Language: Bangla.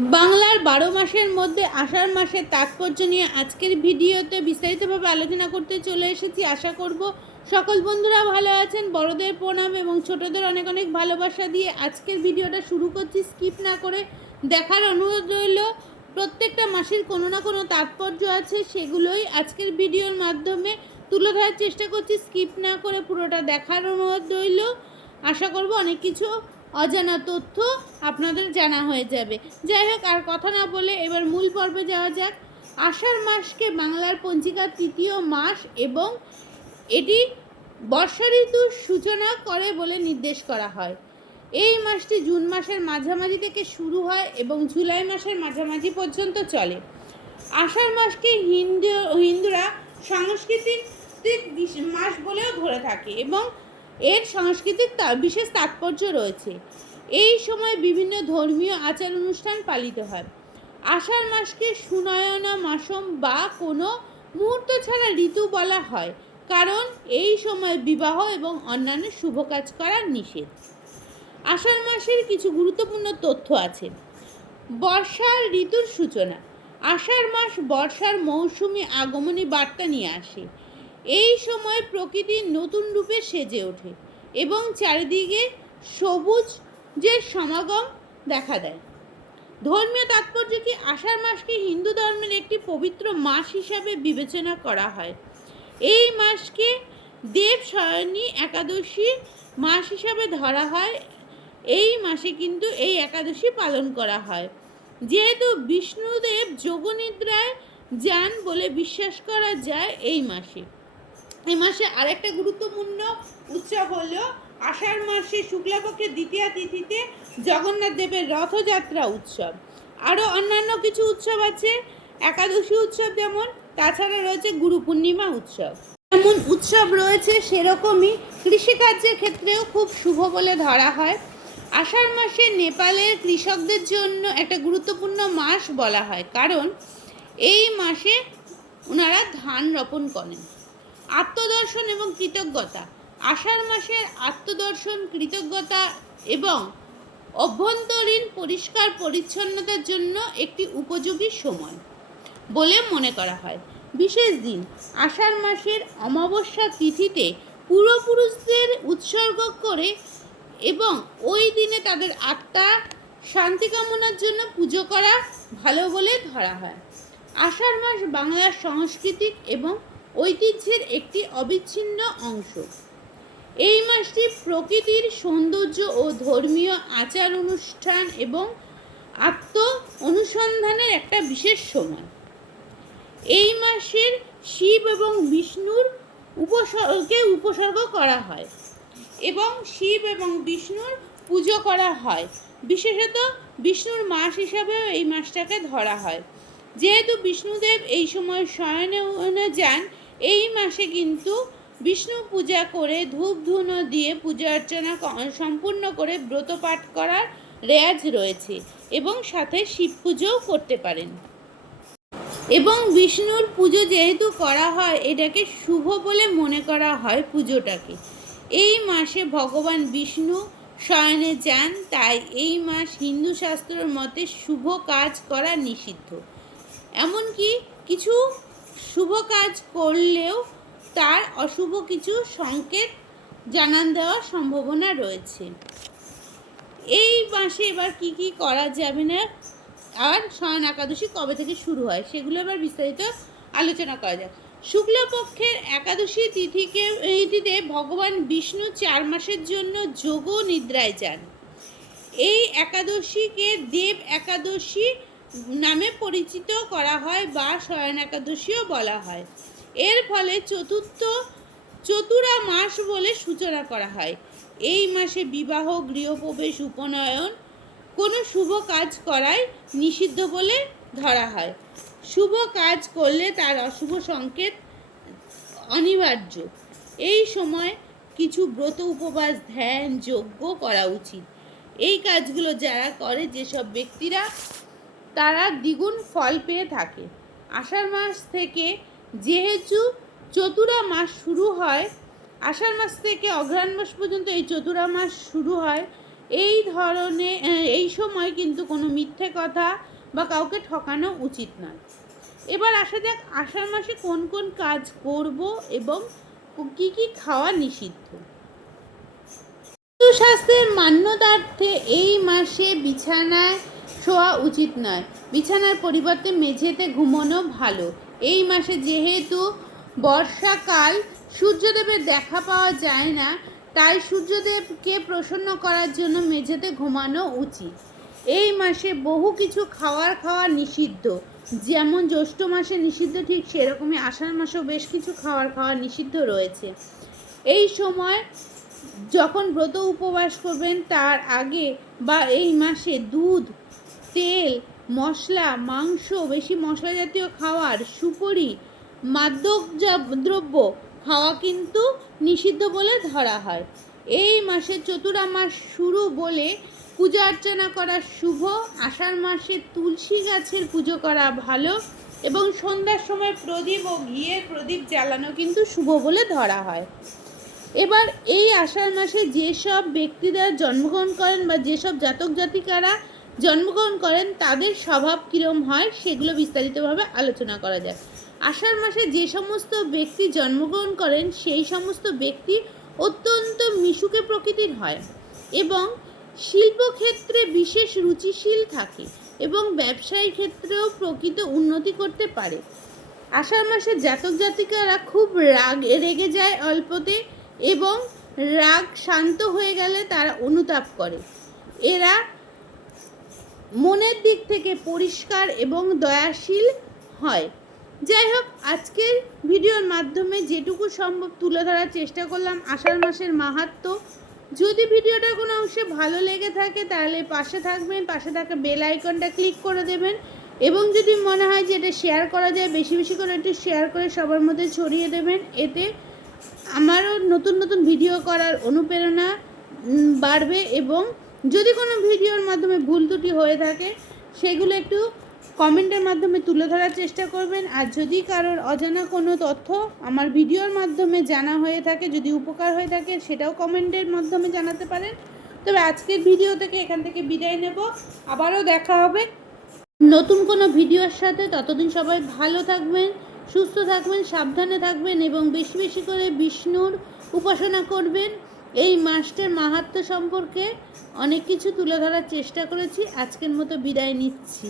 বাংলার বারো মাসের মধ্যে আষাঢ় মাসের তাৎপর্য নিয়ে আজকের ভিডিওতে বিস্তারিতভাবে আলোচনা করতে চলে এসেছি। আশা করব সকল বন্ধুরা ভালো আছেন। বড়দের প্রণাম এবং ছোটদের অনেক অনেক ভালোবাসা দিয়ে আজকের ভিডিওটা শুরু করছি। স্কিপ না করে দেখার অনুরোধ রইল, প্রত্যেকটা মাসের কোনো না কোনো তাৎপর্য আছে, সেগুলোই আজকের ভিডিওর মাধ্যমে তুলে ধরার চেষ্টা করছি। স্কিপ না করে পুরোটা দেখার অনুরোধ রইল। আশা করব অনেক কিছু অজানা তথ্য আপনাদের জানা হয়ে যাবে। যাই হোক, আর কথা না বলে এবার মূল পর্বে যাওয়া যাক। আষাঢ় মাসকে বাংলার পঞ্জিকার তৃতীয় মাস এবং এটি বর্ষা ঋতুর সূচনা করে বলে নির্দেশ করা হয়। এই মাসটি জুন মাসের মাঝামাঝি থেকে শুরু হয় এবং জুলাই মাসের মাঝামাঝি পর্যন্ত চলে। আষাঢ় মাসকে হিন্দু, হিন্দুরা সাংস্কৃতিক মাস বলেও ধরে থাকে এবং এর সাংস্কৃতিক বিশেষ তাৎপর্য রয়েছে। এই সময় বিভিন্ন ধর্মীয় আচার অনুষ্ঠান পালিত হয়। আষাঢ় মাসকে সুনয়না মাসম বা কোনো মুহূর্ত ছাড়া ঋতু বলা হয়, কারণ এই সময় বিবাহ এবং অন্যান্য শুভ কাজ করা নিষেধ। আষাঢ় মাসের কিছু গুরুত্বপূর্ণ তথ্য আছে। বর্ষার ঋতুর সূচনা। আষাঢ় মাস বর্ষার মৌসুমি আগমনী বার্তা নিয়ে আসে। এই সময় প্রকৃতি নতুন রূপে সেজে ওঠে এবং চারিদিকে সবুজ যে সমাগম দেখা দেয়। ধর্মীয় তাৎপর্য কি আষাঢ় মাসকে হিন্দু ধর্মের একটি পবিত্র মাস হিসাবে বিবেচনা করা হয়? এই মাসকে দেব সয়নী একাদশী মাস হিসাবে ধরা হয়। এই মাসে কিন্তু এই একাদশী পালন করা হয়। যেহেতু বিষ্ণুদেব যোগনিদ্রায় যান বলে বিশ্বাস করা যায় এই মাসে। এই মাসে আরেকটা গুরুত্বপূর্ণ উৎসব হলো আষাঢ় মাসে শুক্লাপক্ষের দ্বিতীয়া তিথিতে জগন্নাথ দেবের রথযাত্রা উৎসব। আরও অন্যান্য কিছু উৎসব আছে, একাদশী উৎসব যেমন, তাছাড়া রয়েছে গুরু পূর্ণিমা উৎসব। যেমন উৎসব রয়েছে সেরকমই কৃষিকার্যের ক্ষেত্রেও খুব শুভ বলে ধরা হয়। আষাঢ় মাসে নেপালের কৃষকদের জন্য একটা গুরুত্বপূর্ণ মাস বলা হয়, কারণ এই মাসে ওনারা ধান রোপণ করেন। আত্মদর্শন এবং কৃতজ্ঞতা। আষাঢ় মাসের আত্মদর্শন, কৃতজ্ঞতা এবং অভ্যন্তরীণ পরিষ্কার পরিচ্ছন্নতার জন্য একটি উপযোগী সময় বলে মনে করা হয়। বিশেষ দিন, আষাঢ় মাসের অমাবস্যা তিথিতে পূর্বপুরুষদের উৎসর্গ করে এবং ওই দিনে তাদের আত্মা শান্তি কামনার জন্য পুজো করা ভালো বলে ধরা হয়। আষাঢ় মাস বাংলার সাংস্কৃতিক এবং ঐতিহ্যের একটি অবিচ্ছিন্ন অংশ। এই মাসটি প্রকৃতির সৌন্দর্য ও ধর্মীয় আচার অনুষ্ঠান এবং আত্ম অনুসন্ধানের একটা বিশেষ সময়। এই মাসের শিব এবং বিষ্ণুর উপসর্গকে উপসর্গ করা হয় এবং শিব এবং বিষ্ণুর পুজো করা হয়। বিশেষত বিষ্ণুর মাস হিসাবেও এই মাসটাকে ধরা হয়। যেহেতু বিষ্ণুদেব এই সময় শয়নে যান এই মাসে কিন্তু বিষ্ণু পূজা করে ধূপ ধুনো দিয়ে পূজা অর্চনা সম্পূর্ণ করে ব্রত পাঠ করার রেয়াজ রয়েছে এবং সাথে শিব পুজোও করতে পারেন। এবং বিষ্ণুর পুজো যেহেতু করা হয়, এটাকে শুভ বলে মনে করা হয় পুজোটাকে। এই মাসে ভগবান বিষ্ণু শয়নে যান, তাই এই মাস হিন্দু শাস্ত্রের মতে শুভ কাজ করা নিষিদ্ধ। এমনকি কিছু শুভ কাজ করলেও তার অশুভ কিছু সংকেত জানান দেওয়ার সম্ভাবনা রয়েছে। এই মাসে এবার কি কি করা যাবে না? আর শয়ন একাদশী কবে থেকে শুরু হয়? সেগুলো এবার বিস্তারিত আলোচনা করা যাক। শুক্লপক্ষের একাদশী তিথিকে, তিথিতে ভগবান বিষ্ণু চার মাসের জন্য যোগ নিদ্রায় যান। এই একাদশীকে দেব একাদশী নামে পরিচিত করা হয় বা শয়ন একাদশীও বলা হয়। এর ফলে চতুর্থ, চতুরা মাস বলে সূচনা করা হয়। এই মাসে বিবাহ, গৃহপ্রবেশ, উপনয়ন কোনো শুভ কাজ করাই নিষিদ্ধ বলে ধরা হয়। শুভ কাজ করলে তার অশুভ সংকেত অনিবার্য। এই সময় কিছু ব্রত উপবাস, ধ্যান, যজ্ঞ করা উচিত। এই কাজগুলো যারা করে, যেসব ব্যক্তিরা তারা দ্বিগুণ ফল পেয়ে থাকে। আষাঢ় মাস থেকে যেহেতু চতুরা মাস শুরু হয়, আষাঢ় মাস থেকে অঘ্রাণ মাস পর্যন্ত এই চতুরা মাস শুরু হয়, এই ধরনের এই সময় কিন্তু কোনো মিথ্যে কথা বা কাউকে ঠকানো উচিত নয়। এবার আসা যাক আষাঢ় মাসে কোন কোন কাজ করব এবং কি কি খাওয়া নিষিদ্ধ। শাস্ত্রের মান্যতার্থে এই মাসে বিছানায় শোয়া উচিত নয়। বিছানার পরিবর্তে মেঝেতে ঘুমানো ভালো। এই মাসে যেহেতু বর্ষাকাল, সূর্যদেবের দেখা পাওয়া যায় না, তাই সূর্যদেবকে প্রসন্ন করার জন্য মেঝেতে ঘুমানো উচিত। এই মাসে বহু কিছু খাওয়ার খাওয়া নিষিদ্ধ। যেমন জ্যৈষ্ঠ মাসে নিষিদ্ধ, ঠিক সেরকমই আষাঢ় মাসেও বেশ কিছু খাওয়ার খাওয়া নিষিদ্ধ রয়েছে। এই সময় যখন ব্রত উপবাস করবেন, তার আগে বা এই মাসে দুধ তেল, মশলা, মাংস, বেশি মশলা জাতীয় খাওয়ার সুপরি মাদক দ্রব্য খাওয়া কিন্তু নিষিদ্ধ বলে ধরা হয়। এই মাসে চতুরা মাস শুরু বলে পূজা অর্চনা করা শুভ। আষাঢ় মাসে তুলসী গাছের পুজো করা ভালো এবং সন্ধ্যার সময় প্রদীপ ও ঘিয়ের প্রদীপ জ্বালানো কিন্তু শুভ বলে ধরা হয়। এবার এই আষাঢ় মাসে যেসব ব্যক্তিরা জন্মগ্রহণ করেন বা যেসব জাতক জাতিকারা জন্মগ্রহণ করেন, তাদের স্বভাব কীরম হয় সেগুলো বিস্তারিতভাবে আলোচনা করা যায় আষাঢ় মাসে যে সমস্ত ব্যক্তি জন্মগ্রহণ করেন, সেই সমস্ত ব্যক্তি অত্যন্ত মিশুকে প্রকৃতির হয় এবং শিল্পক্ষেত্রে বিশেষ রুচিশীল থাকে এবং ব্যবসায়ী ক্ষেত্রেও প্রকৃত উন্নতি করতে পারে। আষাঢ় মাসে জাতক জাতিকারা খুব রাগ রেগে যায় অল্পতে এবং রাগ শান্ত হয়ে গেলে তারা অনুতাপ করে। এরা মনের দিক থেকে পরিষ্কার এবং দয়াশীল হয়। যাই হোক, আজকের ভিডিওর মাধ্যমে যেটুকু সম্ভব তুলে ধরার চেষ্টা করলাম আষাঢ় মাসের মাহাত্ম্য যদি ভিডিওটা কোনো অংশে ভালো লেগে থাকে, তাহলে পাশে থাকবেন, পাশে থাকা বেল আইকনটা ক্লিক করে দেবেন। এবং যদি মনে হয় যে এটা শেয়ার করা যায়, বেশি বেশি করে একটু শেয়ার করে সবার মধ্যে ছড়িয়ে দেবেন। এতে আমারও নতুন নতুন ভিডিও করার অনুপ্রেরণা বাড়বে এবং যদি কোনো ভিডিওর মাধ্যমে ভুল ত্রুটি হয়ে থাকে, সেগুলো একটু কমেন্টের মাধ্যমে তুলে ধরার চেষ্টা করবেন। আর যদি কারোর অজানা কোনো তথ্য আমার ভিডিওর মাধ্যমে জানা হয়ে থাকে, যদি উপকার হয়ে থাকে, সেটাও কমেন্টের মাধ্যমে জানাতে পারেন। তবে আজকের ভিডিও থেকে এখান থেকে বিদায় নেব। আবারও দেখা হবে নতুন কোনো ভিডিওর সাথে। ততদিন সবাই ভালো থাকবেন, সুস্থ থাকবেন, সাবধানে থাকবেন এবং বেশি বেশি করে বিষ্ণুর উপাসনা করবেন। এই মাসটার মাহাত্ম সম্পর্কে অনেক কিছু তুলে ধরার চেষ্টা করেছি আজকের মতো বিদায় নিচ্ছি।